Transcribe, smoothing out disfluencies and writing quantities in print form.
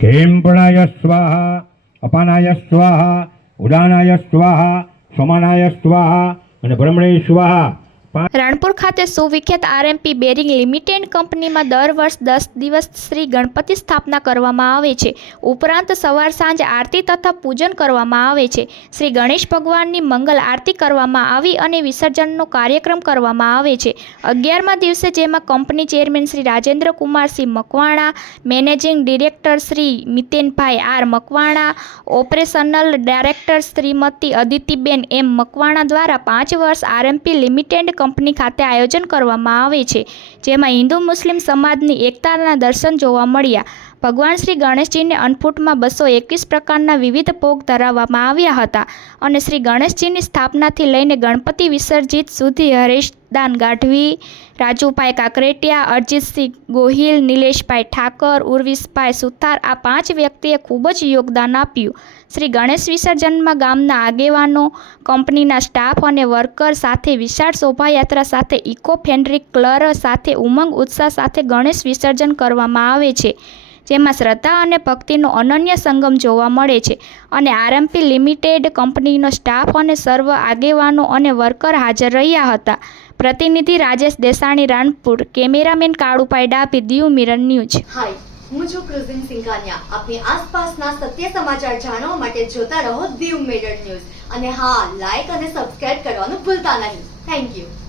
खेम प्रणाय स्वाहा, अपानाय स्वाहा, उदानाय स्वाहा, समानाय स्वाहा અને બ્રહ્મણે સ્વાહા। રાણપુર ખાતે સુવિખ્યાત આરએમપી બેરિંગ લિમિટેડ કંપનીમાં દર વર્ષ 10 દિવસ શ્રી ગણપતિ સ્થાપના કરવામાં આવે છે। ઉપરાંત સવાર સાંજ આરતી તથા પૂજન કરવામાં આવે છે। શ્રી ગણેશ ભગવાનની મંગલ આરતી કરવામાં આવી અને વિસર્જનનો કાર્યક્રમ કરવામાં આવે છે। 11મા દિવસે જેમાં company chairman Shri Rajendra Kumarsinh Makwana, managing director Shri Mitenbhai R Makwana, operational director Shrimati Aditiben M Makwana દ્વારા 5 વર્ષ આરએમપી લિમિટેડ કંપની ખાતે આયોજન કરવામાં આવે છે, જેમાં હિન્દુ મુસ્લિમ સમાજની એકતાના દર્શન જોવા મળ્યા। ભગવાન શ્રી ગણેશજીને અન્નકૂટમાં 221 પ્રકારના વિવિધ ભોગ ધરાવવામાં આવ્યા હતા અને શ્રી ગણેશજીની સ્થાપનાથી લઈને ગણપતિ વિસર્જિત સુધી હરેશદાન ગાઢવી, રાજુભાઈ કાકરેટિયા, અરજીતસિંહ ગોહિલ, નિલેશભાઈ ઠાકર, ઉર્વિશભાઈ સુથાર આ 5 વ્યક્તિએ ખૂબ જ યોગદાન આપ્યું। શ્રી ગણેશ વિસર્જનમાં ગામના આગેવાનો, કંપનીના સ્ટાફ અને વર્કર સાથે વિશાળ શોભાયાત્રા સાથે ઇકો ફ્રેન્ડલી કલર સાથે ઉમંગ ઉત્સાહ સાથે ગણેશ વિસર્જન કરવામાં આવે છે, જેમાં શ્રદ્ધા અને ભક્તિનો અનન્ય સંગમ જોવા મળે છે અને આરએમપી લિમિટેડ કંપનીનો સ્ટાફ અને સર્વ આગેવાનો અને વર્કર હાજર રહ્યા હતા। પ્રતિનિધિ Rajesh Desani, Ranpur. Cameraman Kalubhai Dabhi, Diu mirror news. Hi, હું છું ક્રુઝિન સિંઘાનિયા। આપની આસપાસના સત્ય સમાચાર જાણવા માટે જોતા રહો દીવ મિરર ન્યૂઝ અને હા, લાઈક અને સબસ્ક્રાઇબ કરવાનું ભૂલતા નહીં। Thank you.